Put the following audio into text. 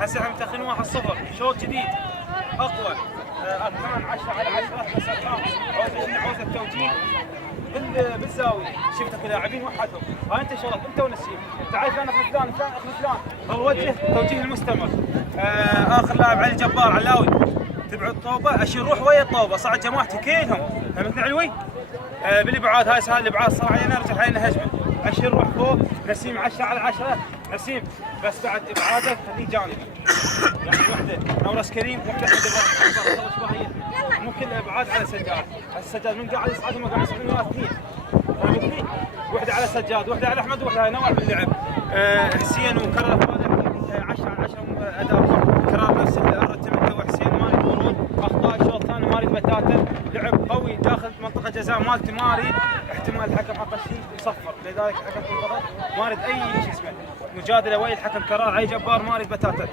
هسه احنا متاخرين 1-0. شوط جديد اقوى. ارقام 10 على 10. بس ارقام عوزه التوجيه بالزاويه. شفتك اللاعبين وحدهم. ها انت شغلك انت ونسيم. تعال فلان اخذ فلان فلان اخذ فلان. الوجه توجيه المستمر. اخر لاعب علي جبار علاوي. تبع الطوبه اشيل روح ويا الطوبه صعد جماعتي كلهم. فهمتني علوي؟ بالابعاد هاي سهل الابعاد صار علينا رجع علينا هجمه. اشيل روح فوق. نسيم 10 على 10. نسيم بس بعد ابعاده خليه جانبي. يعني وحده نورس كريم وحده عند مو كل ابعاد على سجاد. السجاد من قاعد يصعد وما قاعد يصعد من اثنين. فهمتني؟ وحده على سجاد وحده على احمد وحده نوع باللعب. حسين وكرر 10 على 10 اداء كرار نفس الرتم انت وحسين ما يدورون اخطاء الشوط الثاني مارد بتاتا لعب قوي داخل منطقه جزاء مالتي مارد احتمال الحكم حق الشيء يصفر لذلك الحكم بالضبط مارد اي شيء اسمه مجادله ويا الحكم كرار علي جبار مارد بتاتا.